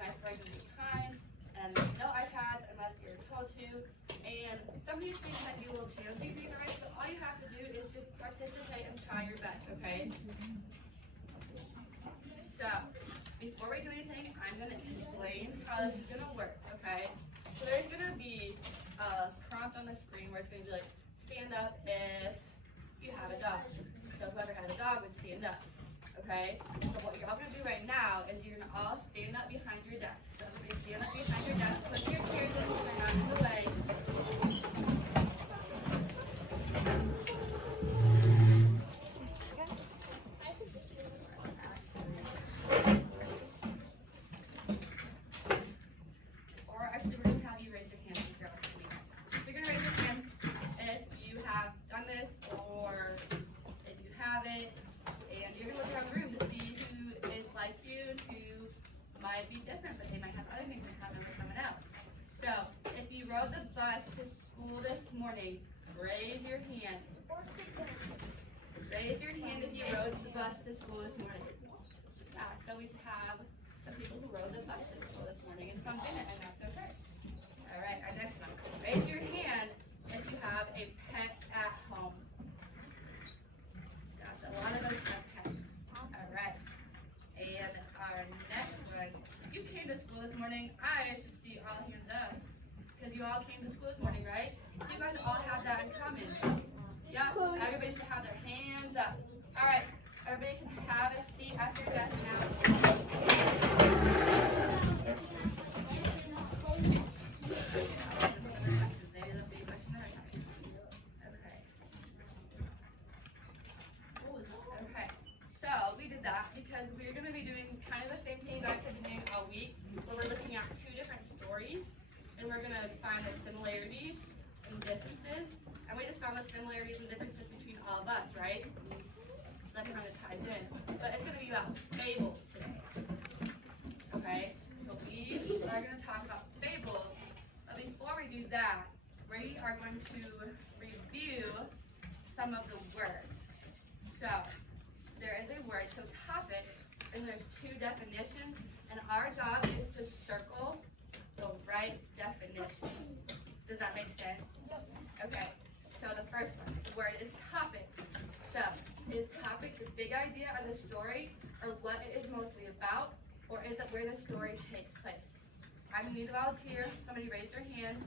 nice, regular, be kind, and no iPads unless you're told to. And some of these things might be a little challenging for you guys, but all you have to do is just participate and try your best, okay? So, before we do anything, I'm going to explain how this is going to work, okay? So there's going to be a prompt on the screen where it's going to be like, stand up if you have a dog. So whoever has a dog would stand up, okay? So what you're all going to do right now is you're going to all stand up behind your desk. So everybody stand up behind your desk, put your chairs in so they're not in the way. Or actually, we're going to have you raise your hand since you're all sitting. So you're going to raise your hand if you have done this or if you haven't. And you're going to look around the room to see who is like you and who might be different, but they might have other things in common with someone else. So, if you rode the bus to school this morning, raise your hand. Raise your hand if you rode the bus to school this morning. So we have the people who rode the bus to school this morning, and some didn't, and that's okay. All right, our next one. Raise your hand if you have a pet at home. Yes, a lot of us have pets. All right. And our next one. You came to school this morning. I should see all hands up. Because you all came to school this morning, right? So you guys all have that in common. Yeah, everybody should have their hands up. All right, everybody can have a seat at your desk now. Okay, so we did that because we're going to be doing kind of the same thing you guys have been doing all week, where we're looking at two different stories, and we're going to find the similarities and differences. And we just found the similarities and differences between all of us, right? So that kind of ties in. But it's going to be about fables today. Okay? So we are going to talk about fables. But before we do that, we are going to review some of the words. So there is a word, so topic, and there's two definitions, and our job is to circle the right definition. Does that make sense? Okay, so the first one, the word is topic. So, is topic the big idea of the story, or what it is mostly about, or is it where the story takes place? I'm going to need a volunteer. Somebody raise their hand.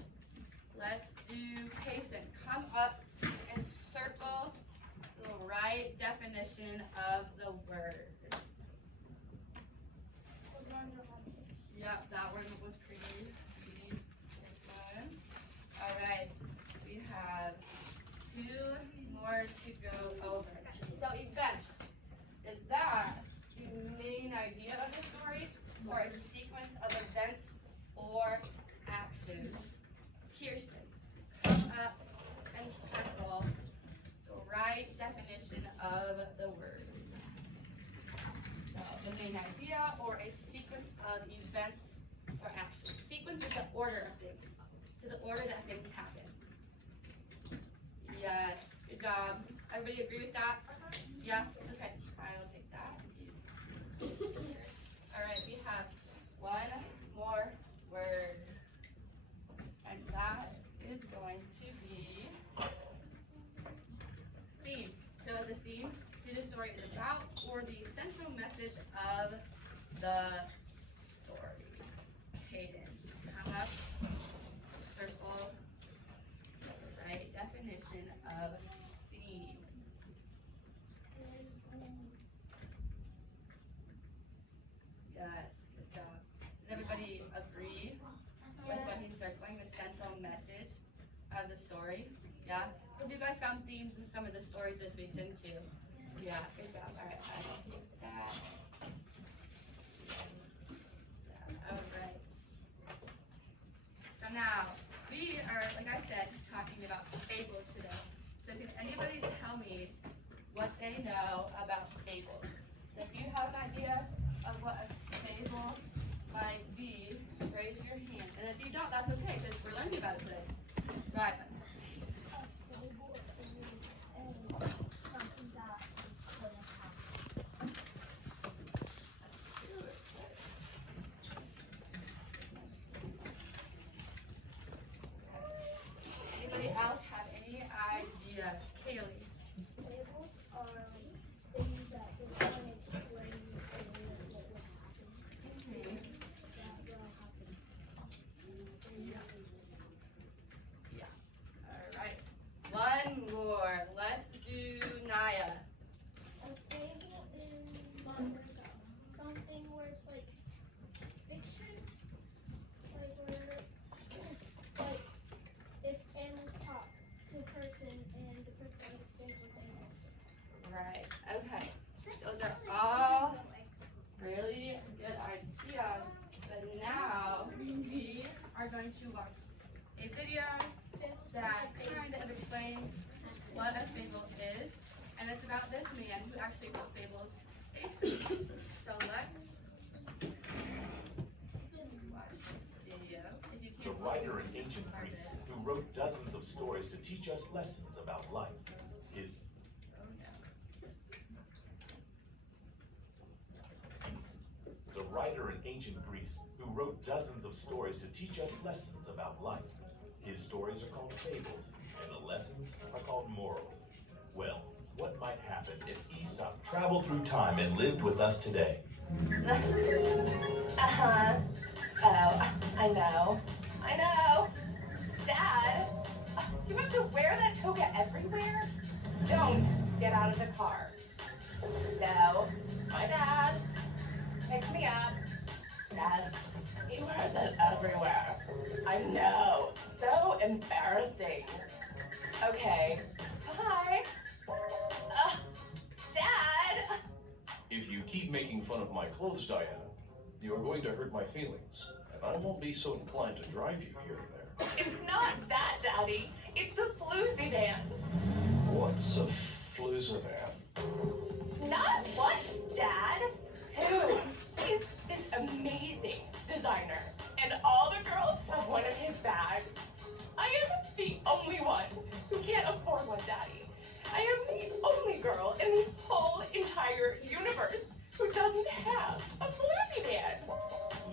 Let's do Payson. Come up and circle the right definition of the word. Yep, that one was pretty fun. All right, we have two more to go over. So event, is that the main idea of the story, or a sequence of events or actions? Kirsten, come up and circle the right definition of the word. So the main idea or a sequence of events or actions. Sequence is the order of things. So the order that things happen. Yes, good job. Everybody agree with that? Yeah? Okay, I will take that. All right, we have one more word. And that is going to be theme. So the theme, who the story is about, or the central message of the story. Hayden, come up, circle, right definition of theme. Yes, good job. Does everybody agree with what he's circling, the central message of the story? Yeah? Because you guys found themes in some of the stories this week, didn't you? Yeah, good job. All right, I will take that. All right. So now, we are, like I said, talking about fables today. So can anybody tell me what they know about fables? If you have an idea of what a fable might be, raise your hand. And if you don't, that's okay, because we're learning about it today. Right. else have any ideas? Kaylee. Fables are things that just kind of explain what will happen. That will happen. Alright. One more. Let's do Naya. A fable is something where it's like fiction, like where like if animals talk to a person and the person understands what they know. Right. Okay. Those are all really good ideas. But now we are going to watch a video that kind of explains what a fable is. And it's about this man who actually wrote fables. So let's watch the video. If you The can't writer in see it, ancient hard Greece, to- who wrote dozens of stories to teach us lessons about life, is Oh, no. the writer in ancient Greece, who wrote dozens of stories to teach us lessons about life. His stories are called fables, and the lessons are called morals. Well, what might happen if Aesop traveled through time and lived with us today? Uh-huh. Oh, I know. I know. Dad, do you have to wear that toga everywhere? Don't get out of the car. No. My dad. Pick me up. Yes. He wears it everywhere. I know. So embarrassing. Okay. Bye. Dad! If you keep making fun of my clothes, Diana, you are going to hurt my feelings, and I won't be so inclined to drive you here and there. It's not that, Daddy. It's the floozy van. What's a floozavan? Not what, Dad? Who is this amazing designer? And all the girls have one of his bags. I am the only one who can't afford one, Daddy. I am the only girl in the whole entire universe who doesn't have a floozy van.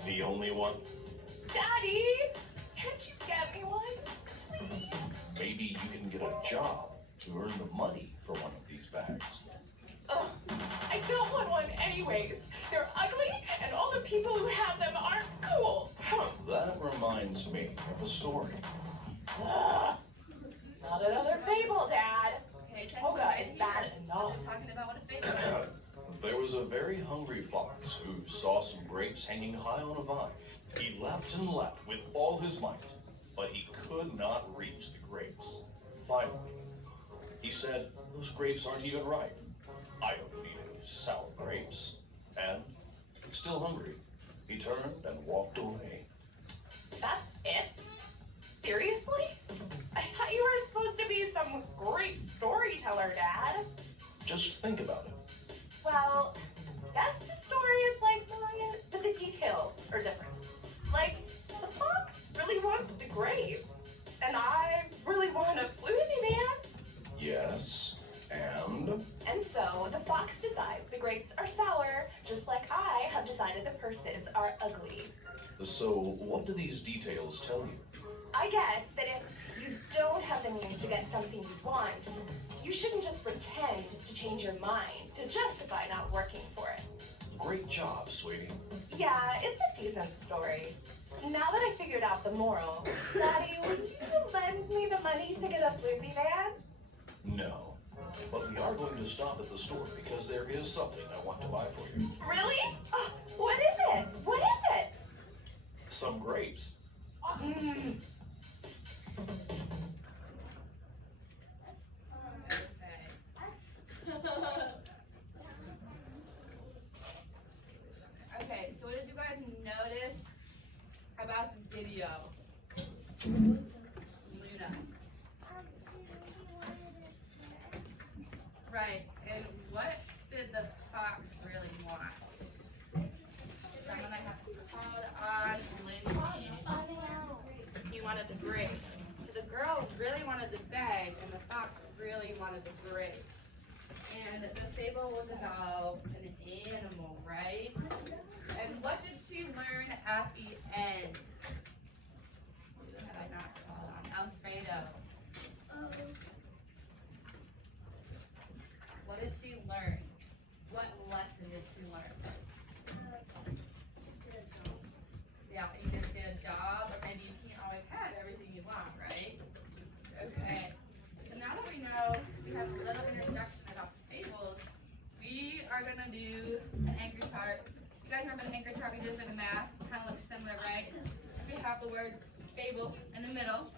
The only one? Daddy, can't you get me one? Please? Maybe you can get a job to earn the money for one of these bags. Ugh, I don't want one anyways. They're ugly, and all the people who have them aren't cool. That reminds me of a story. Ugh, not another fable, Dad. Okay, attention Toga right is bad here. enough. They're talking about what a fable is. There was a very hungry fox who saw some grapes hanging high on a vine. He leapt and leapt with all his might, but he could not reach the grapes. Finally, he said, "Those grapes aren't even ripe. I don't need any sour grapes." And, still hungry, he turned and walked away. That's it? Seriously? I thought you were supposed to be some great storyteller, Dad. Just think about it. Well, guess the story is like mine, but the details are different. Like, the fox really wants the grape, and I really want a floozy man. Yes, and? And so the fox decides the grapes are sour, just like I have decided the purses are ugly. So, what do these details tell you? I guess that if you don't have the means to get something you want, you shouldn't just pretend to change your mind to justify not working for it. Great job, sweetie. Yeah, it's a decent story. Now that I figured out the moral, Daddy, would you lend me the money to get a floozy van? No. But we are going to stop at the store because there is something I want to buy for you. Really? Oh, what is it? What is it? Some grapes. Mm. Okay, so what did you guys notice about the video? Luna. Right, and what did the fox really want? Someone I have called on Lindsay. He wanted the grapes. So the girl really wanted the bag, and the fox really wanted the grapes. And the fable was about an animal, right? And what did she learn at the end? Who had I not called on? Alfredo. are gonna do an anchor chart. You guys remember the anchor chart we did for the math? Kind of looks similar, right? We have the word fable in the middle,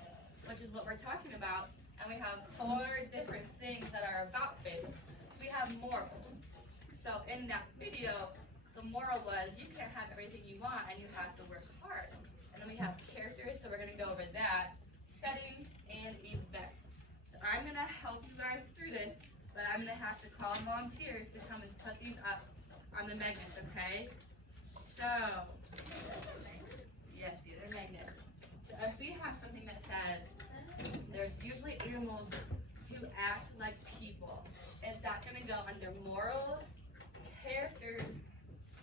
which is what we're talking about, and we have 4 different things that are about fables. We have morals. So in that video, the moral was you can't have everything you want and you have to work hard. And then we have characters, so we're gonna go over that, setting, and events. So I'm gonna help you guys through this, but I'm gonna have to call volunteers to come and put these up on the magnets, okay? So, yes, they're magnets. So if we have something that says, there's usually animals who act like people, is that gonna go under morals, characters,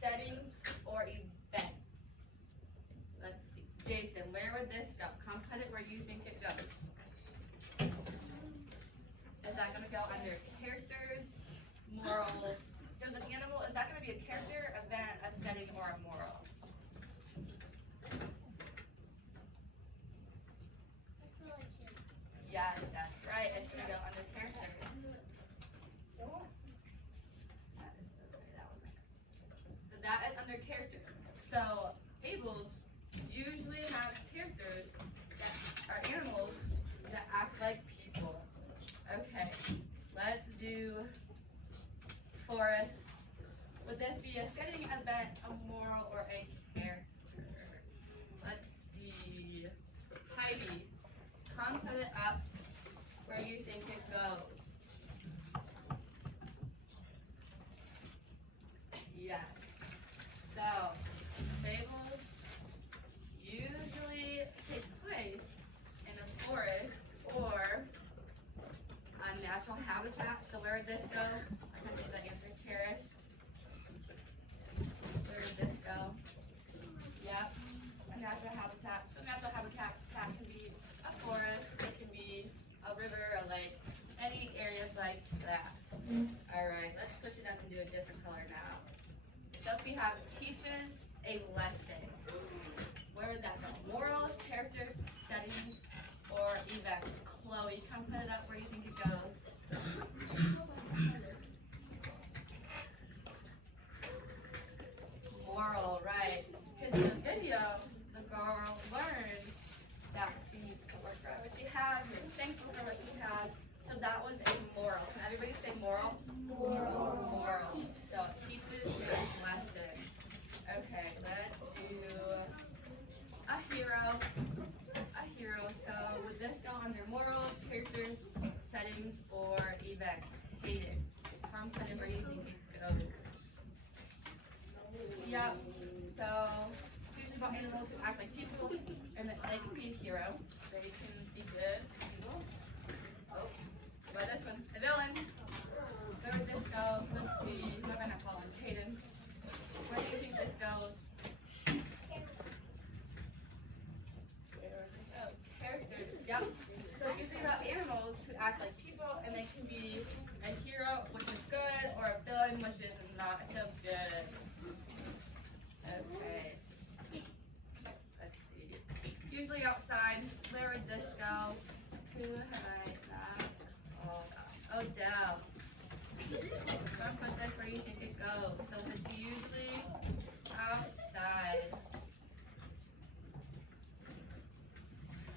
settings, or events? Let's see. Jason, where would this go? Come put it where you think it goes. Is that gonna go under characters, morals? There's an animal, is that gonna be a character, event, a setting, or a moral? I feel like it. Yes, that's right. It's gonna go under characters. So that is under character. So fables usually have characters that are animals that act like people. Okay, let's do forest. Would this be a setting, event, a moral, or a character? Let's see. Heidi, come put it up where you think it goes. Yes. So, fables usually take place in a forest or a natural habitat. So where would this go? I'm going to give that answer, Cherish. Where would this go? Yep, a natural habitat. So natural habitat can be a forest, it can be a river, a lake, any areas like that. Alright, let's switch it up and do a different color now. So if we have teaches a lesson, where would that go? Morals, characters, settings, or events? Chloe, come put it up where you think it goes. Moral, right. Because in the video, the girl learned that she needs to work for what she has and be thankful for what she has. So that was a moral. Can everybody say moral? Moral. So it teaches a lesson. Okay, let's do a hero. A hero. So would this go under morals, characters, settings, or events? Hayden, come put it where you think it goes. Yep. So it's usually about animals who act like people, and that they can be a hero. They can be good, evil. Oh, what about this one? A villain. Where would this go? Let's see. Who am I not calling? Hayden. Where do you think this goes? Where would it go? Characters. Yep. So it's usually about animals who act like people, and they can be a hero, which is good, or a villain, which is not so good. Okay. Let's see. Usually outside. Where would this go? Who have I not? Oh, gosh. Odell. So I'm put this where you think it goes. So it's usually outside.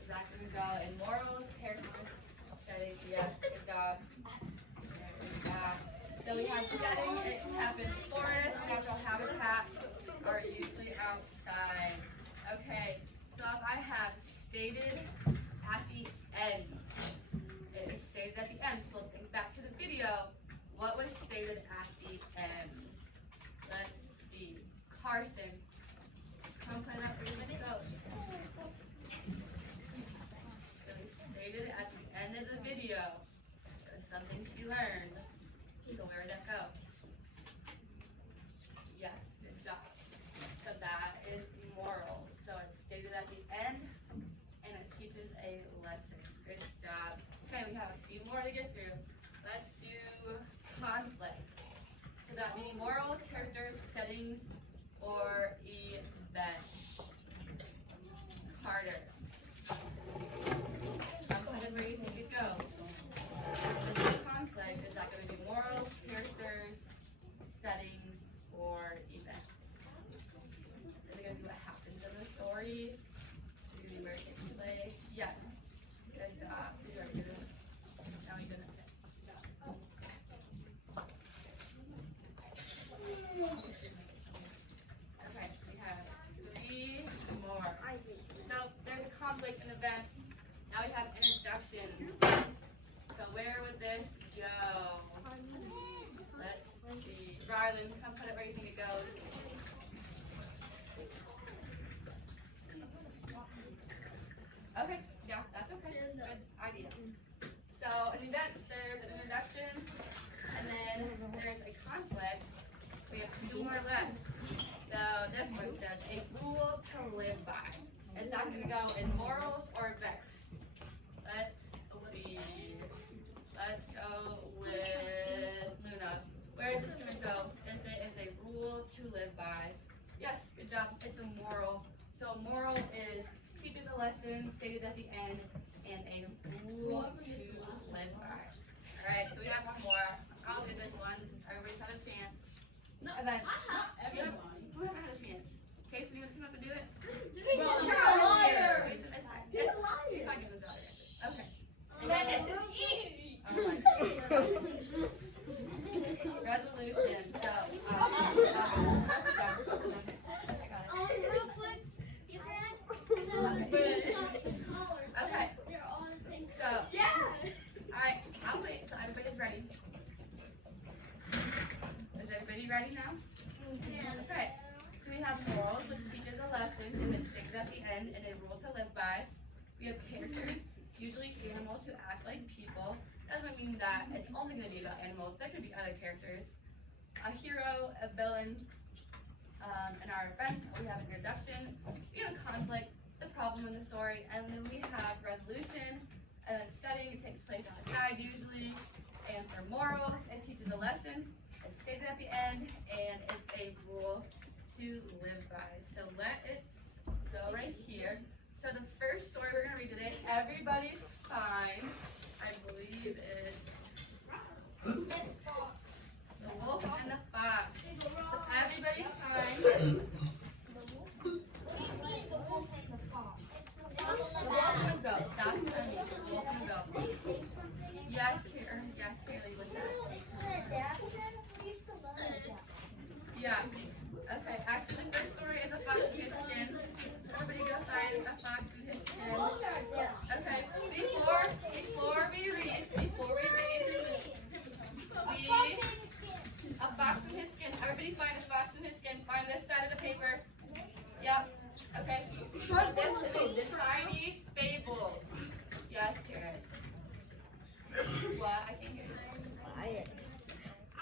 Is that going to go in morals, characters, settings? Yes, good job. Yeah. So we have setting, it can happen in forest, natural habitat, are usually outside. Okay, so if I have stated at the end, it is stated at the end. So think back to the video. What was stated at the end? Let's see. Carson, come put it up where you want to go. It was stated at the end of the video. There's something she learned. So where did that go? Yes, good job. So that is moral. So it's stated at the end, and it teaches a lesson. Good job. Okay, we have a few more to get through. Let's do conflict. So that means morals, characters, settings, or events. Carter. I'm putting where you think it goes. This is conflict. Is that going to be morals, characters, settings? conflict and events. Now we have introduction. So where would this go? Let's see. Rylan, come put it where you think it goes. Okay, yeah, that's okay. Good idea. So an event, there's an introduction, and then there's a conflict. We have two more left. So this one says a rule to live by. Is that going to go in morals or vex? Let's see. Let's go with Luna. Where is this going to go? If it is a rule to live by. Yes, good job. It's a moral. So moral is teaches a lesson stated at the end and a rule to live by. Alright, so we have one more. I'll do this one since everybody's had a chance. No, And then, I have everyone. who hasn't had a chance? Okay, so you want to come up and do it? Well, you're a liar. It's fine. You're It's a liar. He's not giving us all the answers. Okay. Man, this is easy. Alright. Resolution. So, let's go. I got it. Real quick, you had the colors. Okay. They're all the same. So, Yeah. alright, I'll wait until everybody's ready. Is everybody ready now? Okay. So we have morals, which teaches a lesson and is stated at the end and a rule to live by. We have characters, usually animals who act like people. Doesn't mean that it's only going to be about animals. There could be other characters. A hero, a villain, in our events. We have an introduction. We have a conflict, the problem in the story, and then we have resolution. And then setting, it takes place outside usually. And for morals, it teaches a lesson. It's stated at the end, and it's a rule to live by. So let it go right here. So the first story we're going to read today, everybody's fine, I believe is It's Fox. The Wolf and the Fox. So everybody's fine. What do you mean the wolf and the fox? The wolf and goat. That's what I mean. The wolf and goat. Yes, yes, Kaylee, what's that? Yeah. Okay, actually the first story is a fox who his skin. Everybody go find a fox who his skin. Okay, before we read, a fox in his skin. Everybody find a fox in his skin. Find this side of the paper. Yep. Okay. So this is a Chinese fable. Yes, Jared. What? I can't hear you.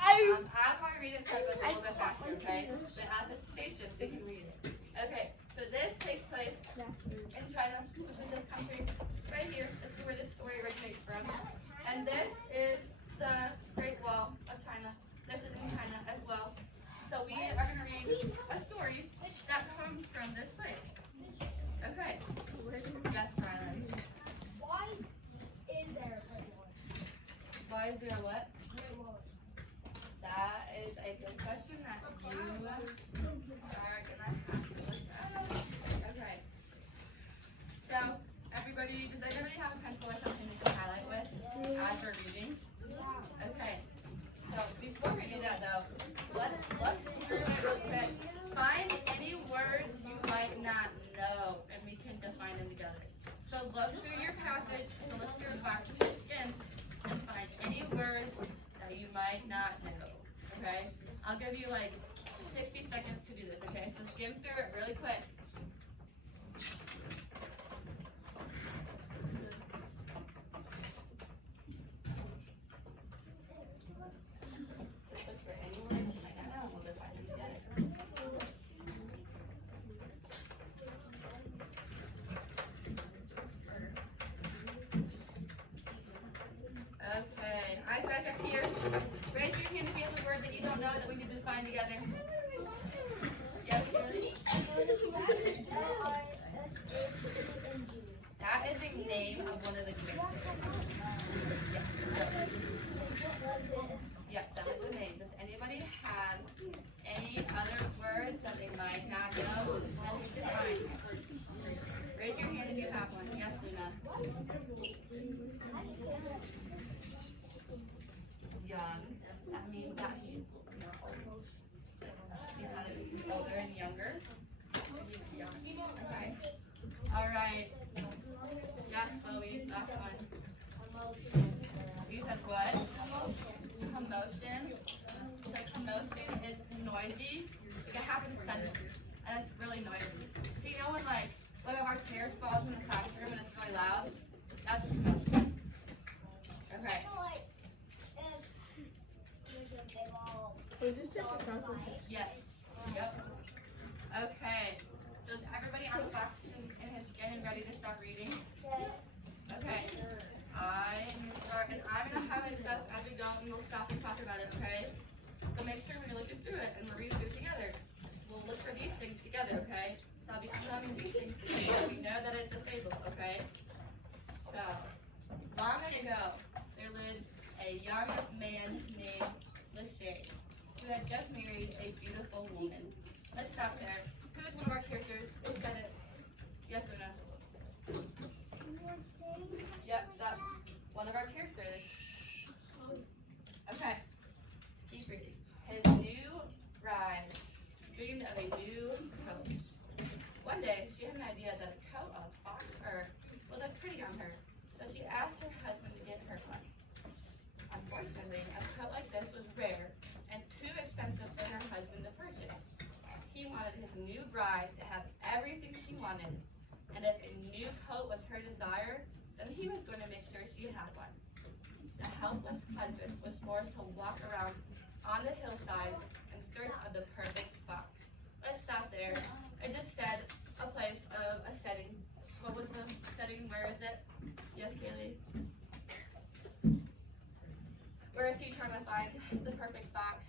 I'll probably read it so it goes a little bit faster, okay? But at the station, you can read it. Okay, so this takes place in China, which is this country right here. This is where this story originates from. And this is the Great Wall of China. This is in China as well. So we are going to read a story that comes from this place. Okay. Yes, Rylan. Why is there a Great Wall? Why is there a what? Great Wall. That is a good question that you are gonna have to look at. Okay. So, everybody, does everybody have a pencil or something they can highlight with as we're reading? Okay. So, before we do that though, let's look through it real quick. Find any words you might not know and we can define them together. So look through your passage, so look through Fox with Skin and find any words that you might not know. Okay? I'll give you like 60 seconds to do this, okay? So skim through it really quick. Just look for any words you might not know and we'll define them together. Okay, eyes back up here. Raise your hand if you have a word that you don't know that we need to define together. Yes, Kelly? That is a name of one of the characters. Yeah, that is a name. Does anybody have any other words that they might not know that we define? Raise your hand if you have one. Yes, Luna. Young. That means that he's either older and younger. He's young. Okay. All right. commotion. The commotion is noisy. Like it happens suddenly, and it's really noisy. So you know when like one of our chairs falls in the classroom and it's really loud? That's commotion. Okay. So like, if there's a big old Yes. Yep. Okay. So is everybody on the box in his skin and ready to start reading? yes. Okay. I am gonna start, and I'm gonna highlight stuff as we go, and we'll stop and talk about it. Okay. So make sure we're looking through it, and we're reading through it together. We'll look for these things together. Okay. So I'll be having these things together. We know that it's a fable. Okay. So long ago, there lived a young man named Lachey, who had just married a beautiful woman. Let's stop there. Who is one of our characters? Who said it? Yes or no? Yep, that's one of our characters. Okay. Keep reading. His new bride dreamed of a new coat. One day, she had an idea that a coat of fox fur would look pretty on her, so she asked her husband to get her one. Unfortunately, a coat like this was rare and too expensive for her husband to purchase. He wanted his new bride to have everything she wanted, and if a new coat was her desire, then he was going to make sure she had one. The helpless husband was forced to walk around on the hillside in search of the perfect fox. Let's stop there. It just said a place of a setting. What was the setting? Where is it? Yes, Kaylee? Where is he trying to find the perfect fox?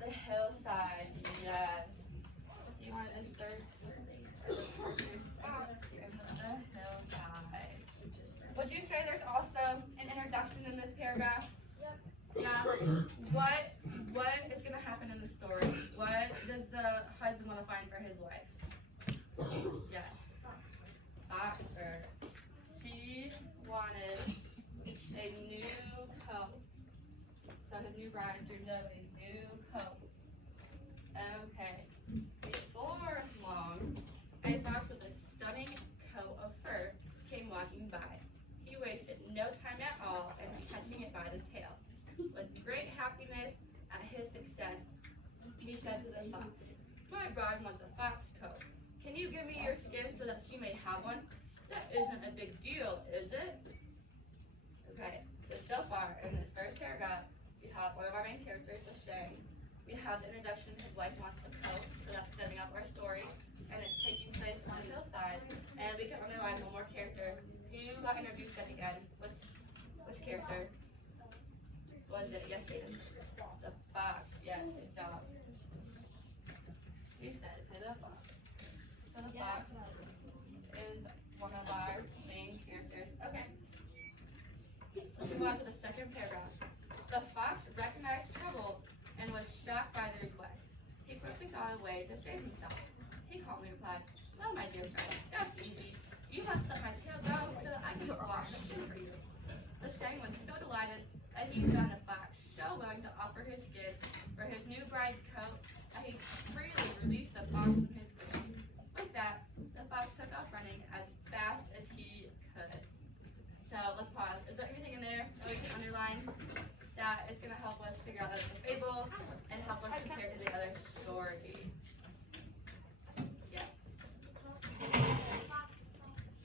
The hillside, yes. He wanted his third fox in the hillside. Would you say there's also an introduction in this paragraph? Yep. Yeah. What is gonna happen in the story? What does the husband want to find for his wife? Yes. Fox fur. She wanted a new coat. So his new bride dreamed of a new coat. Okay. Before long, a fox with a stunning coat of fur came walking by. He wasted no time at all in catching it by the tail. With great happiness at his success, he said to the fox, "My bride wants a fox coat. Can you give me your skin so that she may have one? That isn't a big deal, is it?" Okay, so far in this first paragraph, we have one of our main characters, Lachey. We have the introduction, his wife wants a coat, so that's setting up our story, and it's taking place on the hillside. And we can underline one more character. Who got introduced at the end? Which character? Was it? Yes, Hayden. The fox. Yes, good job. You said it. The fox. So the fox is one of our main characters. Okay. Let's move on to the second paragraph. The fox recognized trouble and was shocked by the request. He quickly thought of a way to save himself. He calmly replied, "Well, my dear friend, that's easy. You must let my tail go so that I can wash the skin for you." The Lachey was so delighted that he found a fox so willing to offer his skin for his new bride's coat that he freely released the fox from his grip. With that, the fox took off running as fast as he could. So let's pause. Is there anything in there that we can underline that is going to help us figure out that it's a fable and help us compare to the other story? Yes.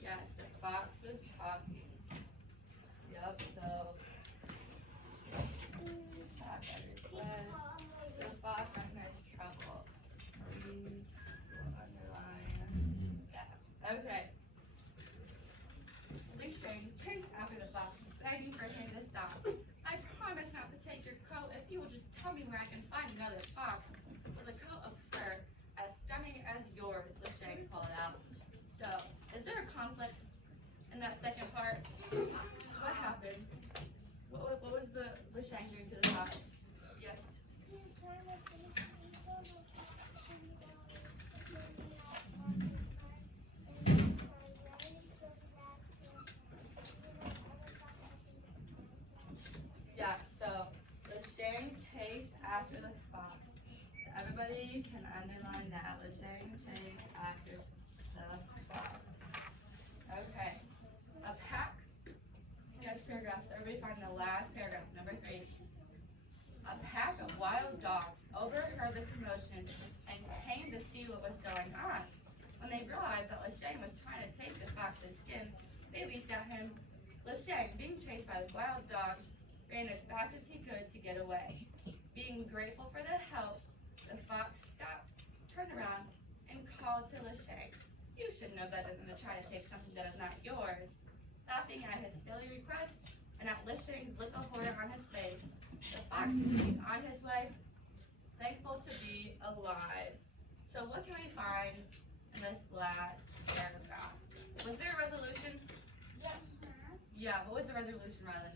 Yes, the fox was talking. Yep, so the fox recognized trouble. Underline that. Okay. Lachey chased after the fox, begging for him to stop. "I promise not to take your coat if you will just tell me where I can find another fox with a coat of fur as stunning as yours," Lachey called out. So, is there a conflict in that second part? What happened? What was the Lachey doing to the fox? Yes. Yeah, so Lachey chased after the fox. Everybody can underline that. Lachey chased after the fox. Okay. A pack. Next paragraph. So everybody find the last paragraph, number 3. wild dogs overheard the commotion and came to see what was going on. When they realized that Lashane was trying to take the fox's skin, they leaped at him. Lashane, being chased by the wild dogs, ran as fast as he could to get away. Being grateful for the help, the fox stopped, turned around, and called to Lashane. You should know better than to try to take something that is not yours. Laughing at his silly request and at Lashane's look of horror on his face, the fox continued on his way, thankful to be alive. So what can we find in this last paragraph? Was there a resolution? Yep. Yeah, what was the resolution, Rylan?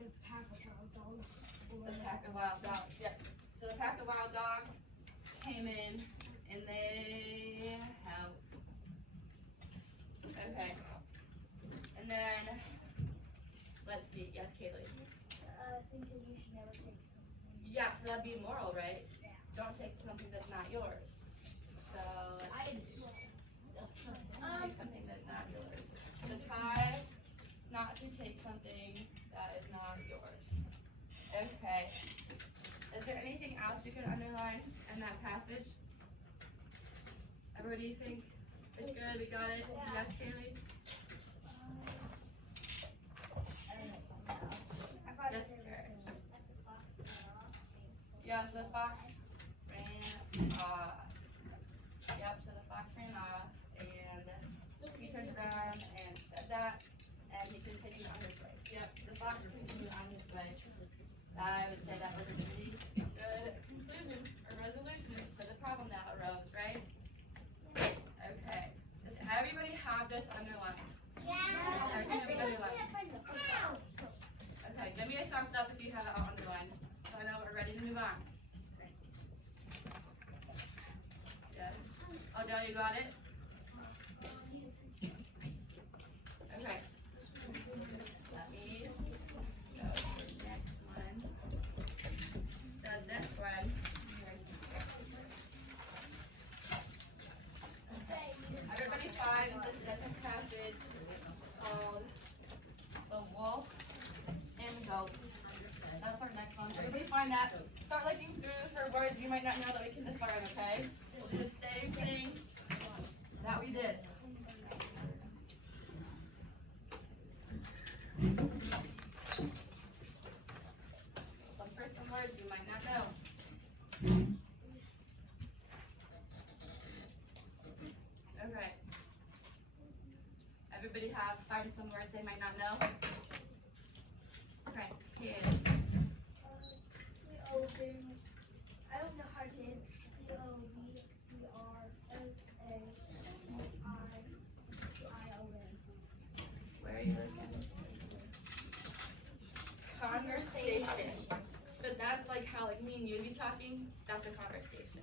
The pack of wild dogs. The pack of wild dogs, yep. So the pack of wild dogs came in and they helped. Okay. And then, let's see, yes, Kaylee. Things that you should never take something. Yeah, so that'd be moral, right? Yeah. Don't take something that's not yours. So, I take something that's not yours. So try not to take something that is not yours. Okay. Is there anything else we could underline in that passage? Everybody think it's good? We got it? Yes, Kaylee? Yes, Eric. Yeah, so the fox ran off. Yep, so the fox ran off and he turned around and said that and he continued on his way. Yep, the fox continued on his way. I would say that was a pretty good conclusion or resolution for the problem that arose, right? Okay. Does everybody have this underlined? Okay, give me a thumbs up if you have it all underlined, so I know we're ready to move on. Yes. Oh, no, you got it? Okay. Let me go to the next one. So this one. Everybody find the second passage called The Wolf and the Goat. That's our next one. Everybody find that. Start looking through for words you might not know that we can define, okay? We'll do the same thing that we did. Look for some words you might not know. Okay. Everybody find some words they might not know. Okay, kids. I don't know how to say it. Where are you looking? Conversation. So that's like how like me and you be talking. That's a conversation.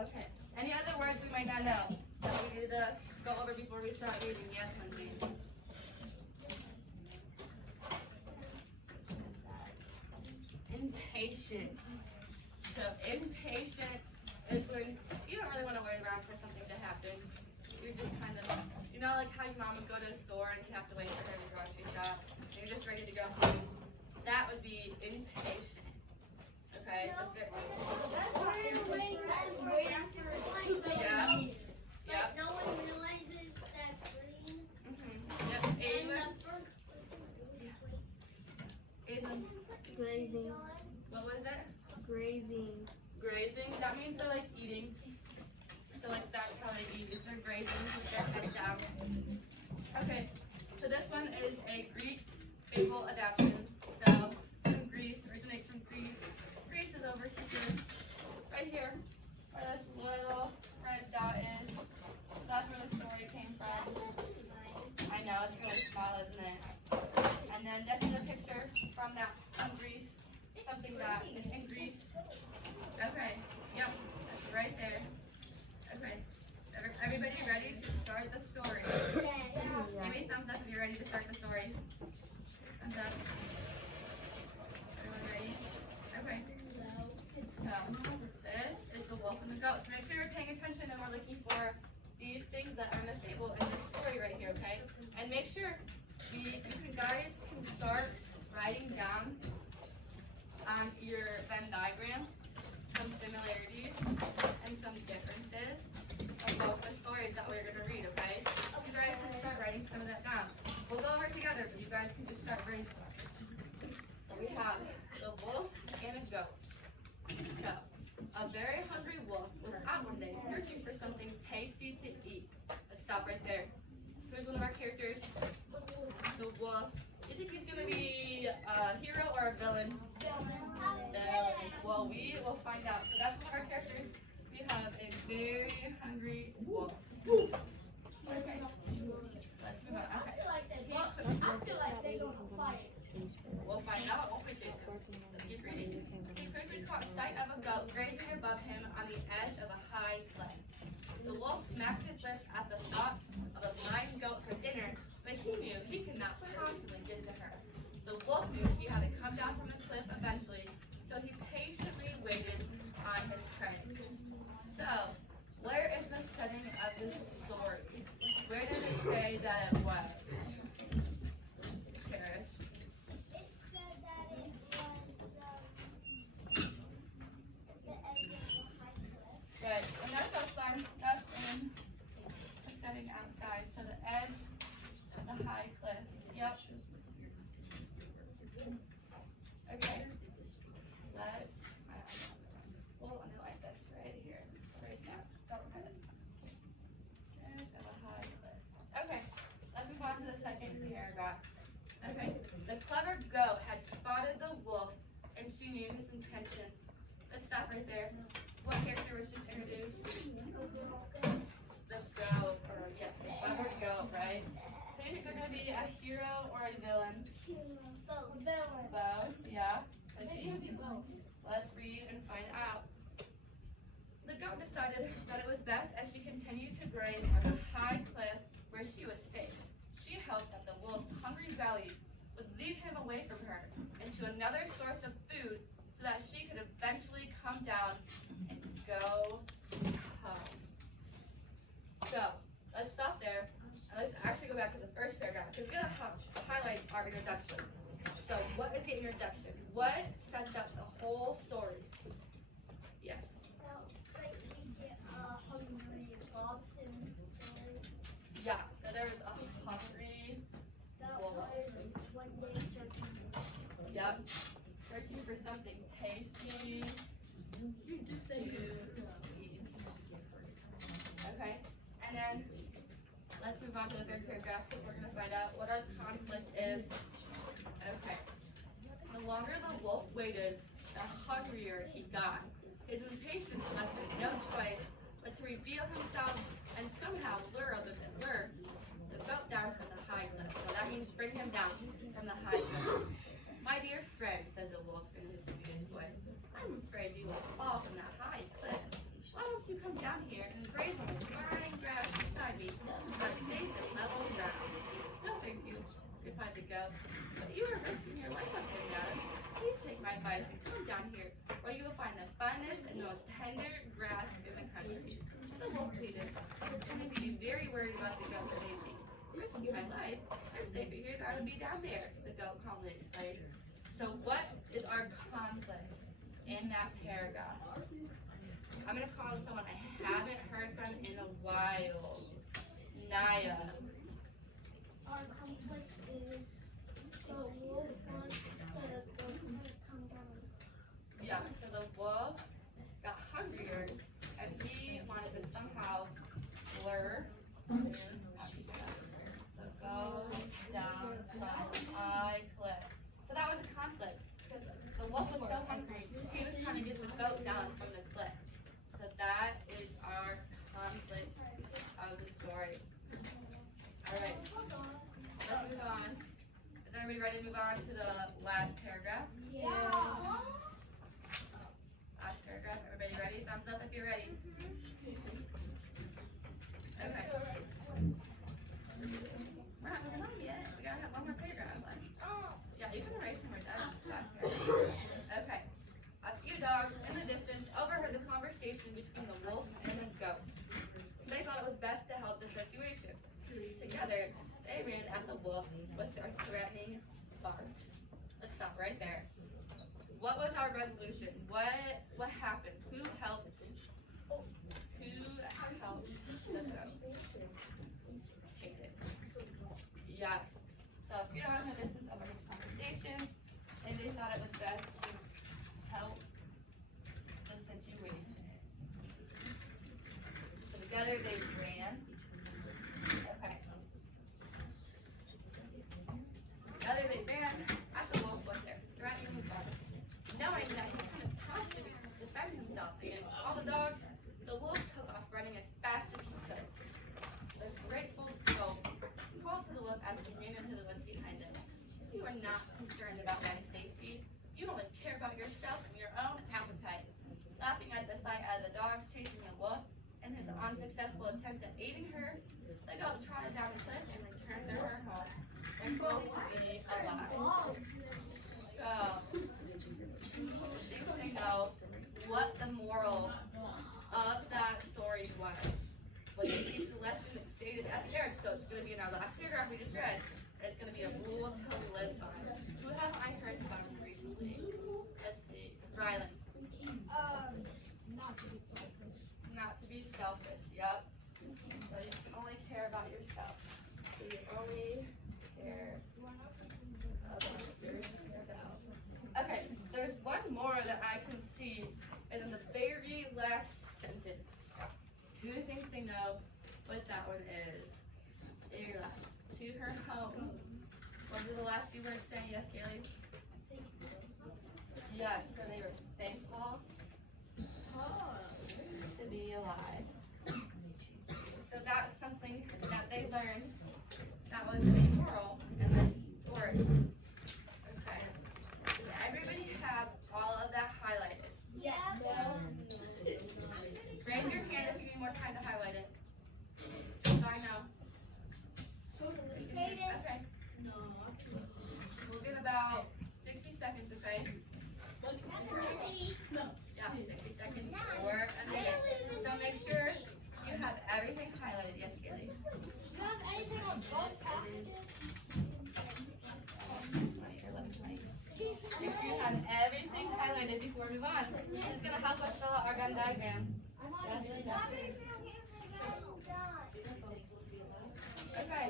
Okay. Any other words we might not know that we need to go over before we start reading? Yes, Lindsay. Impatient. So impatient is when you don't really want to wait around for something to happen. You're just kind of, you know, like how your mom would go to the store and you have to wait for her to grocery shop. And you're just ready to go home. That would be impatient. Okay? Is there, yeah. Yep. No one realizes that's green. Yep. And Aislinn. the first person waits. Aislinn. Grazing. What was it? Grazing. Grazing. That means they're like eating. So like that's how they eat. Is they're grazing with their head down. Okay. So this one is a Greek fable adaptation. So from Greece, originates from Greece. Greece is over here. Right here. Where this little red dot is. So that's where the story came from. I know, it's really small, isn't it? And then this is a picture from Greece. Something that is in Greece. Okay, yep, that's right there. Okay, everybody ready to start the story? Give me a thumbs up if you're ready to start the story. Thumbs up. Everyone ready? Okay. So, this is the wolf and the goat. So make sure you're paying attention and we're looking for these things that are in the fable in this story right here, okay? And make sure you guys can start writing down on your Venn diagram some similarities and some differences of both the stories that we're going to read, okay? So you guys can start writing some of that down. We'll go over it together, but you guys can just start brainstorming. So we have the wolf and a goat. So, a very hungry wolf was out one day searching for something tasty to eat. Let's stop right there. Who's one of our characters? The wolf. You think he's going to be a hero or a villain? Well, we will find out. So that's one of our characters. We have a very hungry wolf. Okay. Let's move on. Okay. I feel like they're gonna fight. We'll find out, won't we, Jason? Let's keep reading. He quickly caught sight of a goat grazing above him on the edge of a high cliff. The wolf smacked his lips at the thought of a fine goat for dinner, but he knew he could not possibly get to her. The wolf knew she had to come down from the cliff eventually, so he patiently waited on his prey. So, where is the setting of this story? Where did it say that it was? Cherish. It said that it was the edge of the high cliff. Good. And that's outside. That's in the setting outside. So the edge of the high cliff. Yep. Okay. Let's. Well, I know I that's right here. Erase that. Don't forget it. Edge of a high cliff. Okay. Let's move on to the second paragraph. Okay. The clever goat had spotted the wolf, and she knew his intentions. Let's stop right there. What character was just introduced? The goat, or yes, the clever goat, right? So is it going to be a hero or a villain? Both, yeah. Let's see. Let's read and find out. The goat decided that it was best as she continued to graze on a high cliff where she was safe. She hoped that the wolf's hungry belly would lead him away from her into another source of food so that she could eventually come down and go home. So, let's stop there. And let's actually go back to the first paragraph. Because we're going to highlight our introduction. So, what is the introduction? What sets up the whole story? Yes. Hungry Bobson. Yeah, so there's a hungry That wolf. was one day searching. Yep. Searching for something tasty. to eat. Okay, and then let's move on to the third paragraph. We're going to find out what our conflict is. Okay. The longer the wolf waited, the hungrier he got. His impatience left him no choice but to reveal himself and somehow lure the goat down from the high cliff. So that means bring him down from the high cliff. My dear friend, said the wolf in his sweetest voice, I'm afraid you will fall from that high cliff. Why don't you come down here and graze on the fine grass beside me on safe and level ground? No, thank you, replied the goat. But you are risking your life up there, madam. Please take my advice and come down here, where you will find the finest and most tender grass in the country. The wolf pleaded, pretending to be very worried about the goat that they see. Risking my life? I'm safer here than I would be down there, the goat calmly explained. So what is our conflict in that paragraph? I'm going to call on someone I haven't heard from in a while. Naya. Our conflict is the wolf wants the goat to come down. Yeah, so the wolf got hungrier and he wanted to somehow lure the goat down from a high cliff. So that was a conflict because the wolf was so hungry, he was trying to get the goat down from the cliff. So that is our conflict of the story. Alright, let's move on. Is everybody ready to move on to the last paragraph? Yeah. Last paragraph, everybody ready? Thumbs up if you're ready. Okay. We're not moving on yet. We gotta have one more paragraph left. Yeah, you can erase when we're done. Last paragraph. Okay. A few dogs in the distance overheard the conversation between the wolf and the goat. They thought it was best to help the situation. Together, they ran at the wolf with their threatening barks. Let's stop right there. What was our resolution? What happened? Who helped? Who helped the goat? Hate it. Yes. So if you don't know this is a conversation, and they thought it was best to help the situation. So together they ran. Okay. Together they ran. As the wolf was there, threatening them, knowing that he couldn't possibly defend himself against all the dogs. The wolf took off running as fast as he could. The grateful goat called to the wolf as he ran into the woods behind him. You are not concerned about my safety. You only care about yourself and your own appetite. Laughing at the sight of the dogs chasing the wolf and his unsuccessful attempt at aiding her, the goat trotted down the cliff and returned to her home, thankful to be alive. So, they know what the moral of that story was. When you teach the lesson that's stated at the end, so it's going to be in our last paragraph we just read. It's going to be a rule to live by. Who have I heard from recently? Let's see. Rylan. Not to be selfish. Not to be selfish. Yep. So you only care about yourself. So you only care about yourself. Okay. There's one more that I can see, and in the very last sentence. Who thinks they know what that one is? Here, to her home. What did the last few words say? Yes, Kaylee? Yes, so they were thankful to be alive. So that's something that they learned. That was a moral in this story. Okay. Did everybody have all of that highlighted? Yeah. Raise your hand if you need more time to highlight it. So I know. Okay. We'll get about 60 seconds, okay? Yeah, 60 seconds or a minute. So make sure you have everything highlighted. Yes, Kaylee. Anything on both passages? Make sure you have everything highlighted before we move on. This is going to help us fill out our Venn diagram. Okay.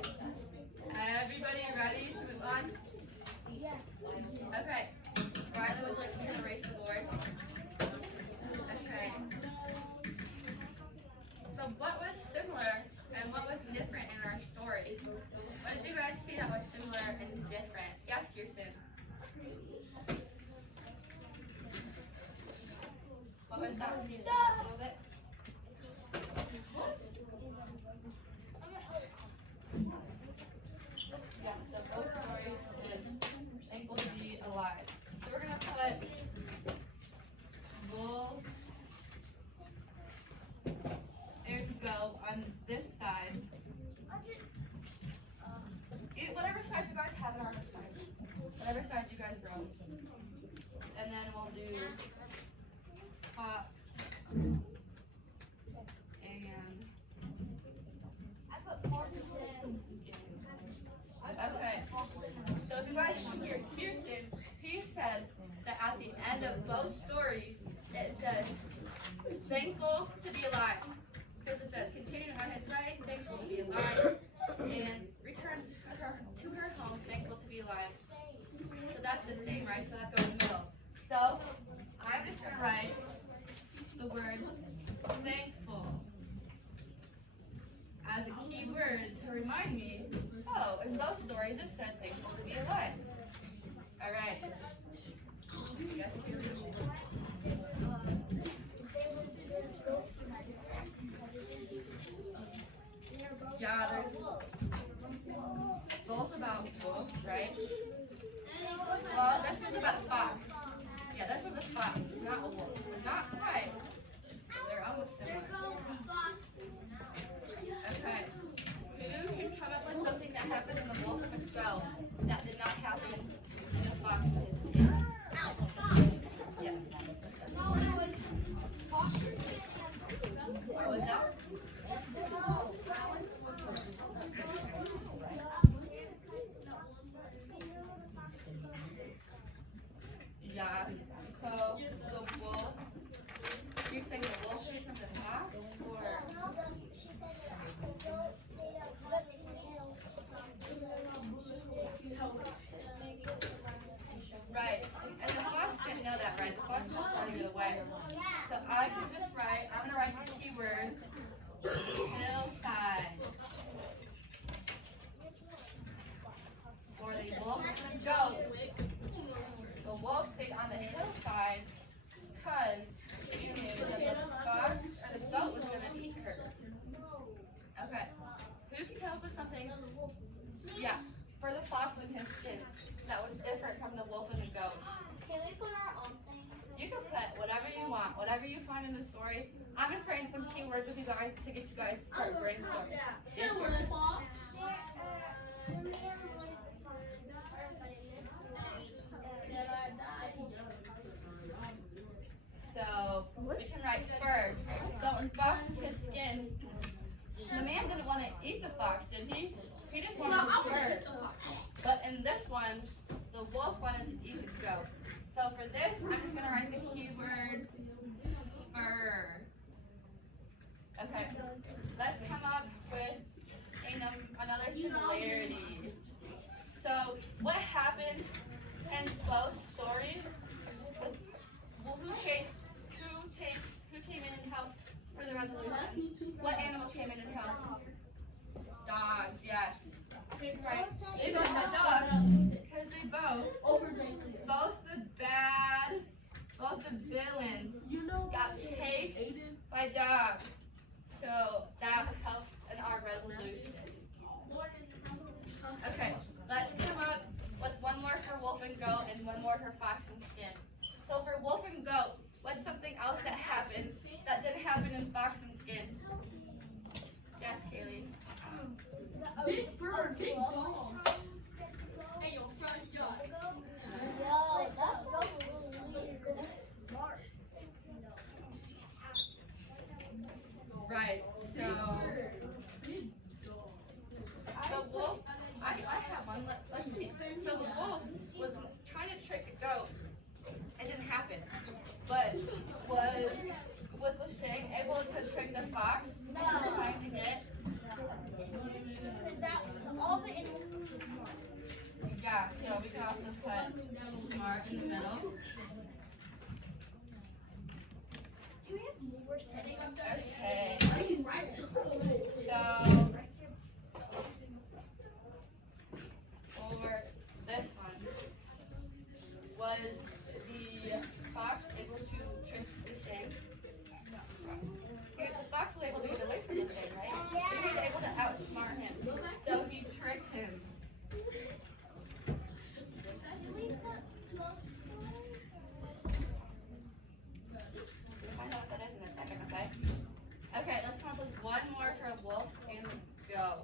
Everybody ready to move on? Yes. Okay. Riley, would you like to erase the board? Okay. So what was similar and what was different in our story? What did you guys see that was similar and different? Yes, Kirsten. What was that? Can you say that a little bit? Yeah, so both stories is thankful to be alive. So we're gonna put wolves. There you go on this side. Whatever side you guys have it on this side. Whatever side you guys wrote. And then we'll do fox and okay. So if you guys can hear Kirsten, he said that at the end of both stories, it says, thankful to be alive. Because it says, continuing on his way, thankful to be alive, and return to her home, thankful to be alive. So that's the same, right? So that goes in the middle. So I'm just going to write the word thankful as a key word to remind me, oh, in both stories it said thankful to be alive. All right. Yes, Kaylee? Yeah, they're both about wolves, right? Well, this one's about a fox. Yeah, this one's a fox, not a wolf. Not quite. They're almost similar. Okay. Who can come up with something that happened in the wolf itself that did not happen in the fox with his skin? Yes. What was that? saying the wolf hid from the fox, or? She said that the goat stayed out because he knew Right, and the fox didn't know that, right? The fox was farther away. So I can just write, I'm gonna write the keyword hillside. For the wolf and the goat. The wolf stayed on the hillside because she knew that the fox or the goat was gonna eat her. Okay, who can come up with something? Yeah, for the fox and his skin that was different from the wolf and the goat. Can we put our own thing? You can put whatever you want, whatever you find in the story. I'm just writing some keywords with you guys to get you guys to start brainstorming. Yes, sir. So we can write first. So in Fox and his skin, the man didn't want to eat the fox, did he? He just wanted to fur. But in this one, the wolf wanted to eat the goat. So for this, I'm just gonna write the keyword fur. Okay, let's come up with another similarity. So what happened in both stories? Who came in and helped for the resolution? What animal came in and helped? Dogs, yes. Right. They both had dogs because they both the villains got chased by dogs. So that helped in our resolution. Okay, let's come up with one more for wolf and goat and one more for fox and skin. So for wolf and goat, what's something else that happened that didn't happen in fox and skin? Yes, Kaylee. Big fur, big bone. Hey, your front yard. Yo, that's really smart. Right, so the wolf, I have one, let's see. So the wolf was trying to trick a goat. It didn't happen. But was Lashane able to trick the fox? No. Trying to get? All the animals are smart. Yeah, so we can also put smart in the middle. Okay. So for this one, was the fox able to trick the shame? The fox was able to get away from the shame, right? He was able to outsmart him. So he tricked him. We'll find out what that is in a second, okay? Okay, let's come up with one more for a wolf and the goat.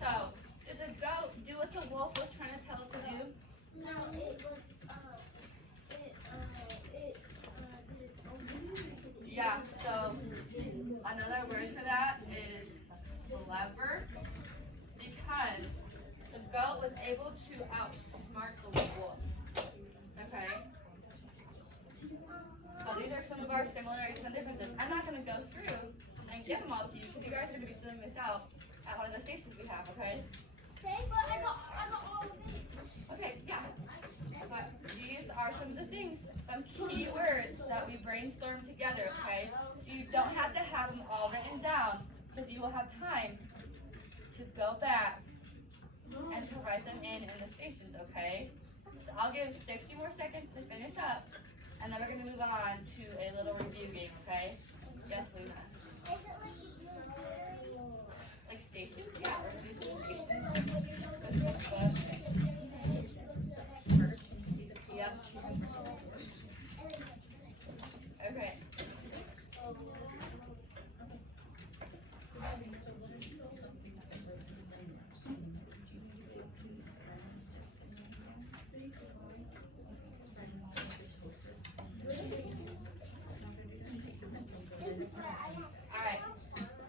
So, did the goat do what the wolf was trying to tell it to do? No, it was, Yeah, so another word for that is clever, because the goat was able to outsmart the wolf. Okay? So these are some of our similarities and differences. I'm not going to go through and give them all to you because you guys are going to be filling this out at one of the stations we have, okay? I got all of it. Okay, yeah. But these are some of the things, some key words that we brainstormed together, okay? So you don't have to have them all written down because you will have time to go back and to write them in the stations, okay? So I'll give 60 more seconds to finish up, and then we're going to move on to a little review game, okay? Yes, Luna. Is it like military? Like stations? Yeah, we're going to do some stations. Yep. Okay. Alright.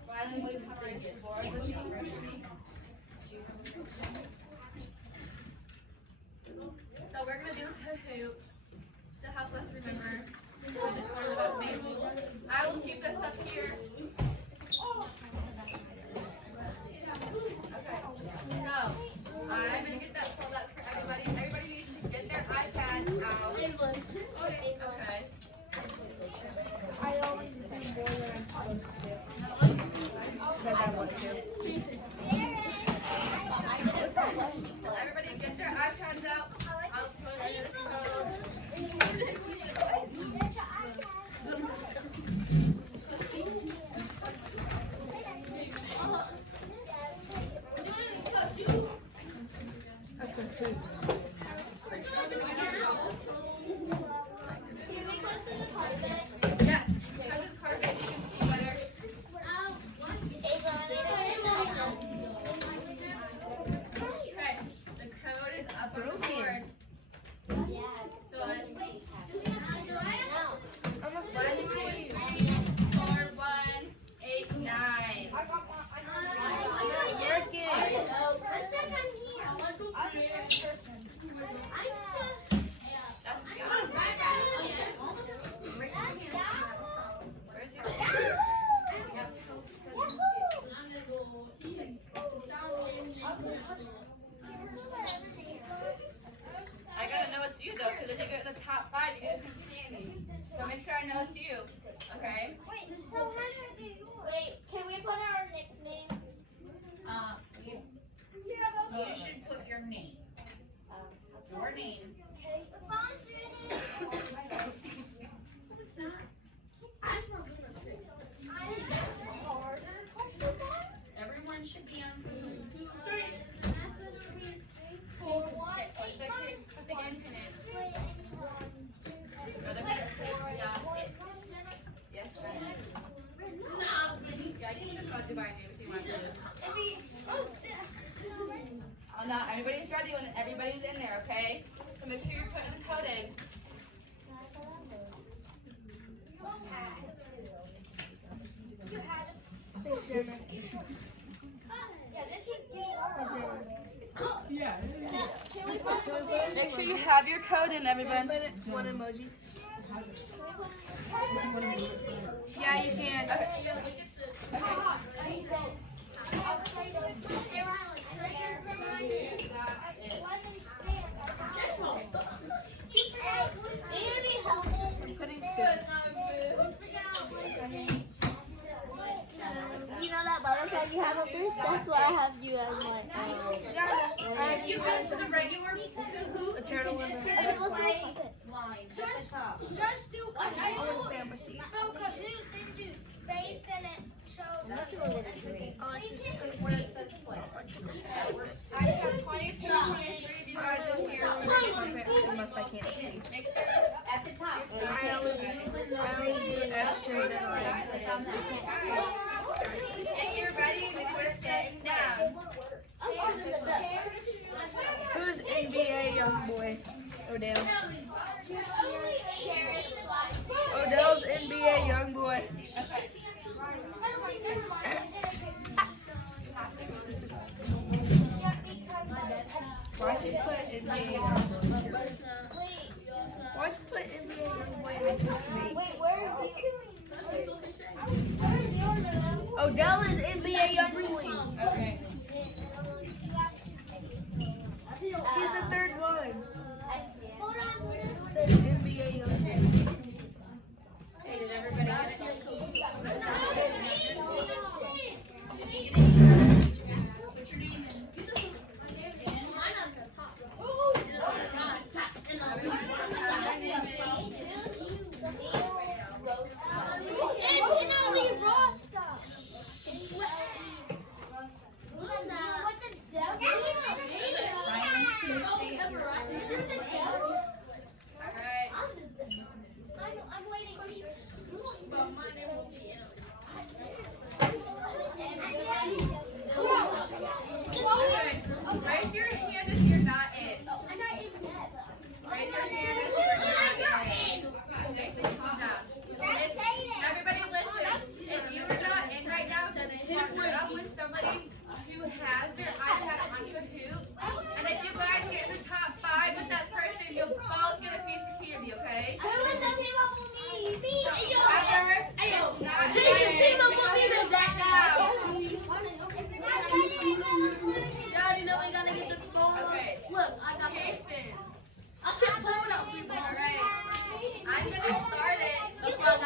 Finally, we covered for the university. we'll keep this up here. Okay, so I'm gonna get that pulled up for everybody. Everybody needs to get their iPads out. Okay. I always do more than I'm supposed to do. Because I want to. So everybody get their iPads out. I'll put in the code. Yes, because it's carpet, you can see better. Okay, the code is up on the board. So it's 1234189. That's good. Where's your I gotta know it's you though, because if you get in the top 5, you're gonna be candy. So make sure I know it's you. Okay? Wait, can we put our nickname? You should put your name. Your name. The phone's ready. Everyone should be on food. Okay, put the game pin in. Go to place.it. Yes, sir. Yeah, you can just go to my name if you want to. Oh, no, everybody's ready when everybody's in there, okay? So make sure you're putting the code in. Thanks, Jenna. Make sure you have your code in, everyone. One emoji. Yeah, you can. Putting two. You know that butterfly you have up there? That's why I have you as my. Yeah, I have you guys The regular a turtle and a line at the top. Just do I want to Kahoot. stay on my seat. Spell Kahoot, then do space, then it shows. That's what we're gonna do. Oh, it's just Where it says play. I have 22, 23 of you guys in here. unless I can't see. Make sure At the top. I always do extra than like. if you're ready, we put sitting down. Who's NBA young boy? Odell. Odell's NBA young boy. Okay. Why'd you put NBA young boy? Why'd you put NBA young boy next to me? Odell is NBA young boy. Okay. He's the third one. Says NBA young boy. Hey, did everybody get it? Okay,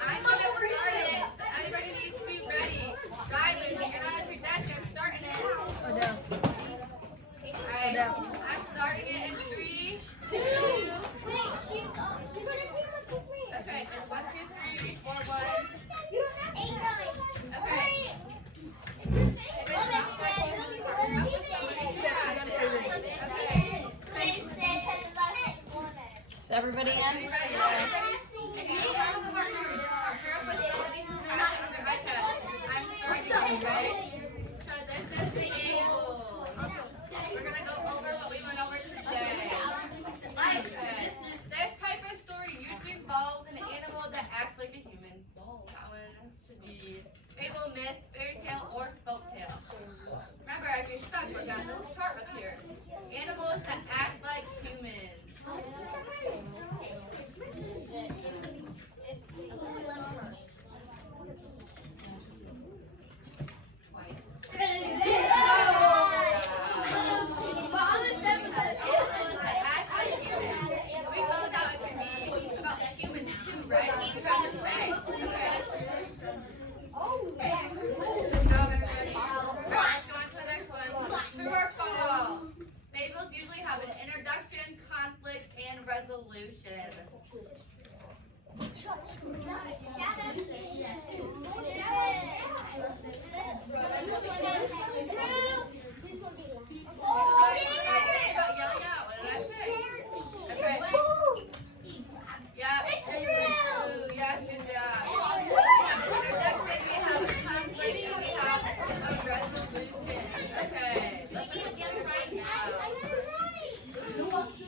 I'm gonna start it. So everybody needs to be ready. Riley, you're not at your desk. I'm starting it. Oh no. Alright, I'm starting it in 3, 2. Okay, it's 1, 2, 3, 4, 1. Okay. If it's not my phone, just turn it up to somebody. Okay. Is everybody in? Everybody ready? If you don't have a partner, pair up with somebody who has it on their iPad. I'm starting it, right? So this is the able. We're gonna go over what we went over today. Okay. This type of story usually involves an animal that acts like a human. That one should be fable, myth, fairy tale, or folk tale. Remember, if you're stuck, look at the chart up here. Animals that act like humans. Fables usually have an introduction, conflict, and resolution. About yelling out. What did I say? Okay. Yep. True. Yes, good job. Introduction, we have a conflict, and we have a resolution. Okay. Let's get right now.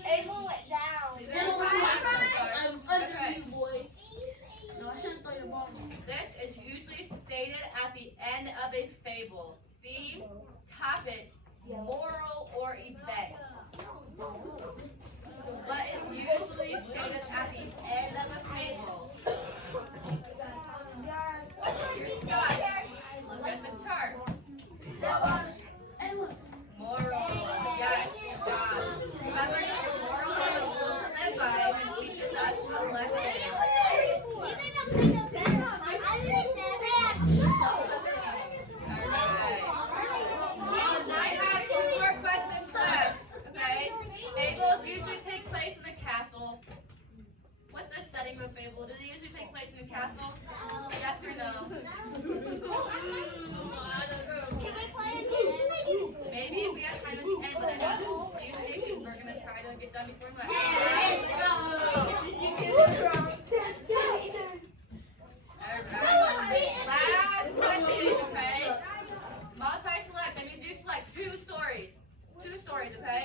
Ava went down. Is there a time so far? Okay. No, I shouldn't throw your ball. This is usually stated at the end of a fable. Theme, topic, moral, or event. What is usually stated at the end of a fable? You're stuck. Look at the chart. Moral. Yes, good job. Remember, the moral is a rule to live by and teaches us a lesson. I have 2 more questions left. Okay. Fables usually take place in a castle. What's the setting of a fable? Does it usually take place in a castle? Yes or no? Maybe we have time at the end, but I have a few stations we're gonna try to get done before lunch. Alright. Last question, okay? Multi-select. That means you select 2 stories. 2 stories, okay?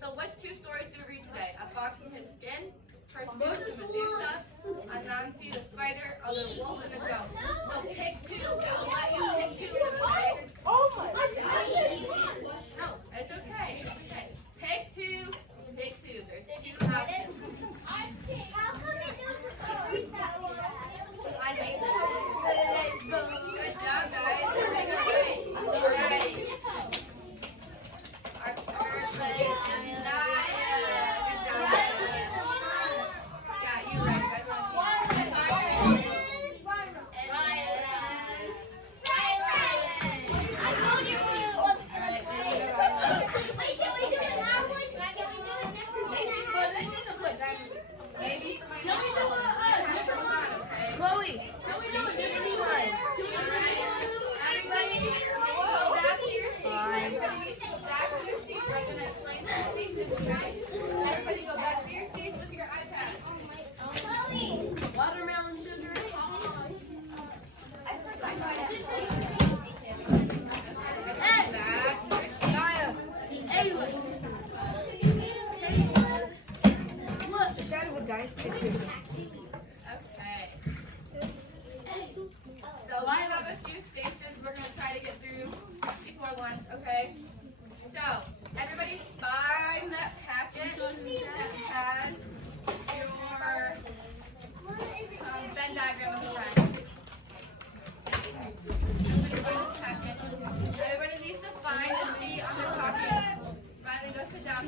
So which 2 stories do we read today? A fox in his skin, Pursuit of Medusa, Anansi the spider, or the wolf and the goat. So pick 2. I'll let you pick 2 of them, okay? No, it's okay. It's okay. Pick 2. Pick 2. There's 2 options. How come it knows the stories that we I made them. Good job, guys. You're doing great. All right. Our third place is Naya. Good job, Naya. Yeah, you right. You guys want to teach Ryan. And Ryan. I told you it wasn't All right, gonna maybe play. Ryan. Wait, can we do it now? Can we do it different? Maybe for the maybe for my okay? Chloe, can we do a different one? Alright. Everybody go back to your seats. Everybody needs to go back to your seats. I'm gonna explain the stations, okay? Everybody go back to your seats with your iPad. Watermelon sugar. Back to your seats. Naya. Look, it's out of a giant picture. Okay. So we have a few stations we're gonna try to get through before lunch, okay? So everybody find that packet that has your Venn diagram on the front. Everybody find this packet. Everybody needs to find a seat on their pocket. Riley, go sit down.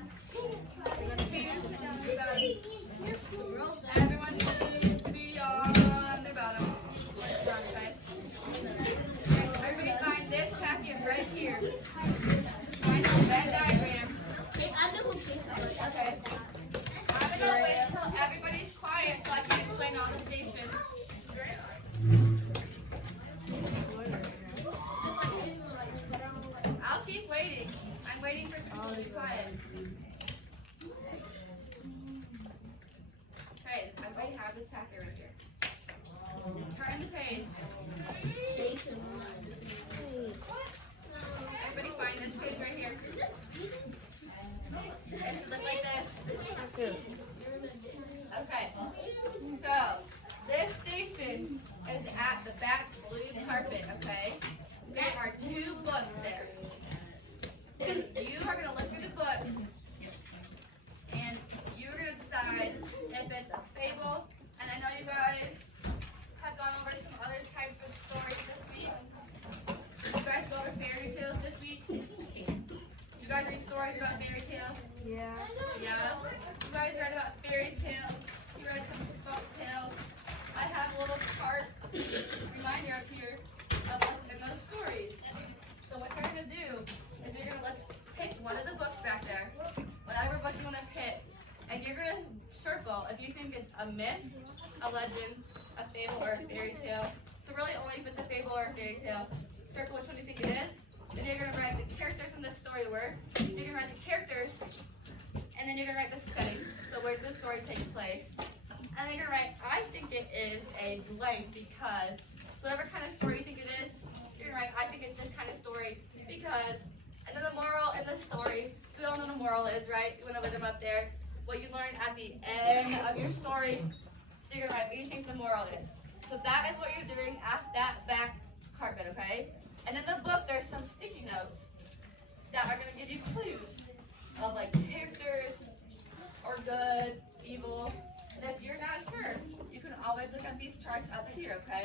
on. Everyone needs to be on their bottom. Okay. Everybody find this packet right here. Find the Venn diagram. Okay. I'm gonna wait until everybody's quiet so I can explain all the stations. I'll keep waiting. I'm waiting for people to be quiet. Okay, everybody have this packet right here. Turn the page. Everybody find this page right here. It should look like this. Okay. So, this station is at the back blue carpet, okay? There are 2 books there. And you are going to look through the books, and you're going to decide if it's a fable. And I know you guys have gone over some other types of stories this week. Did you guys go over fairy tales this week? You guys read stories about fairy tales? Yeah. Yeah? You guys read about fairy tales? You read some folk tales? I have a little chart reminder up here of what's in those stories. So what you're going to do is you're going to pick one of the books back there, whatever book you want to pick, and you're going to circle if you think it's a myth, a legend, a fable, or a fairy tale. So really only if it's a fable or a fairy tale, circle which one you think it is. Then you're going to write the characters in the story word. You're going to write the characters, and then you're going to write the setting, so where the story takes place. And then you're going to write, I think it is a blank because whatever kind of story you think it is, you're going to write, I think it's this kind of story because, and then the moral in the story, so we all know the moral is, right? You want to put them up there. What you learned at the end of your story, so you're going to write what you think the moral is. So that is what you're doing at that back carpet, okay? And in the book, there's some sticky notes that are going to give you clues of like characters or good, evil. And if you're not sure, you can always look at these charts up here, okay?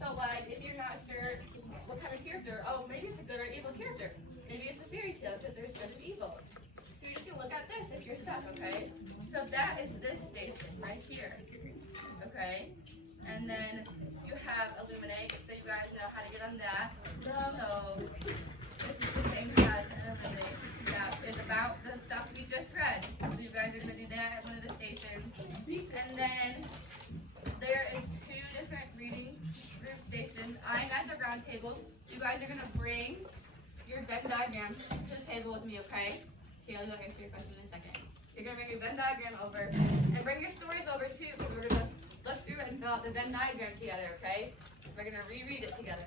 So like, if you're not sure what kind of character, oh, maybe it's a good or evil character. Maybe it's a fairy tale because there's good and evil. So you just can look at this if you're stuck, okay? So that is this station right here, okay? And then you have Illuminate, so you guys know how to get on that. So this is the same as Illuminate. That is about the stuff we just read. So you guys are going to do that at one of the stations. And then there is 2 different reading group stations. I'm at the round table. You guys are going to bring your Venn diagram to the table with me, okay? Kayla, I'll answer your question in a second. You're going to bring your Venn diagram over and bring your stories over too, because we're going to look through and fill out the Venn diagram together, okay? We're going to reread it together.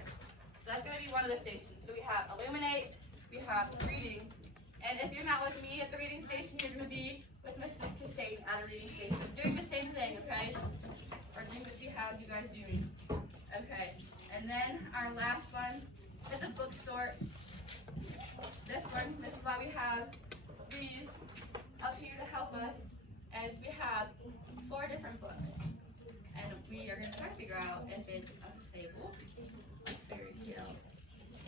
So that's going to be one of the stations. So we have Illuminate, we have reading, and if you're not with me at the reading station, you're going to be with Mrs. Cassane at a reading station, doing the same thing, okay? Or doing what she has you guys doing. Okay, and then our last one is a bookstore. This is why we have these up here to help us, as we have 4 different books. And we are going to try to figure out if it's a fable, a fairy tale,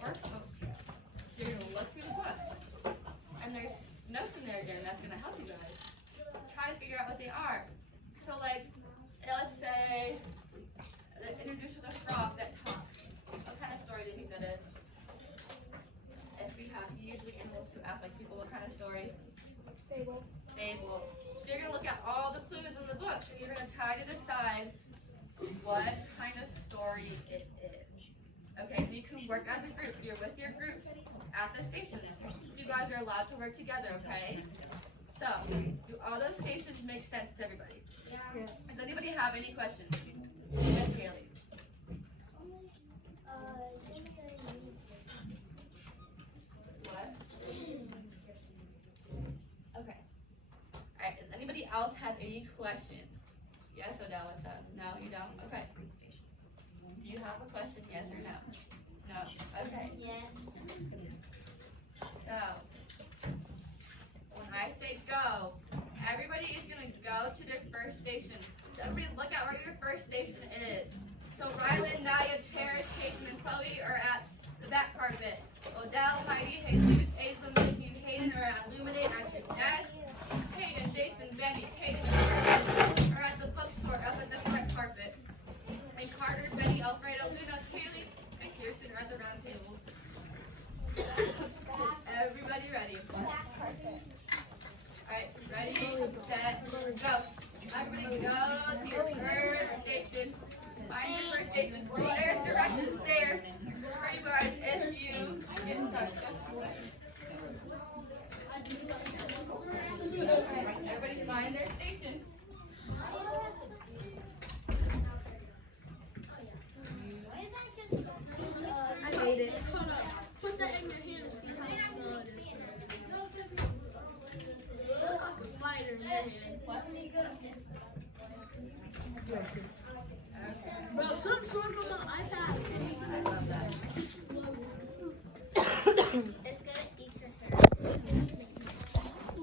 or a folk tale. So you're going to look through the books. And there's notes in there again that's going to help you guys try to figure out what they are. So like, let's say, introduce with a frog that talks. What kind of story do you think that is? If we have usually animals who act like people, what kind of story? Fable. Fable. So you're going to look at all the clues in the book, and you're going to try to decide what kind of story it is. Okay, and you can work as a group. You're with your group at the station. So you guys are allowed to work together, okay? So, do all those stations make sense to everybody? Yeah. Does anybody have any questions? Miss Haley. What? Okay. Alright, does anybody else have any questions? Yes, Odell, what's up? No, you don't? Okay. Do you have a question, yes or no? No. Okay. Yes. So, when I say go, everybody is going to go to their first station. So everybody look at where your first station is. So Rylan, Naya, Cherish, Jason, and Chloe are at the back carpet. Odell, Heidi, Jesus, Aisla, Making, Haley, Ian are at Illuminate at your desk. Hayden, Jason, Benny, Hayden, are at the bookstore up at the red carpet. And Carter, Betty, Alfredo, Luna, Kaylee, and Kirsten are at the round table. Everybody ready? Alright, ready, set, go. Everybody go to your first station. Find your first station. Well, there's directions there. Pretty much if you get stuck. Everybody find their station. I made it. Put that in your hand and see how small it is. Look like a spider in your hand. Bro, something's wrong with my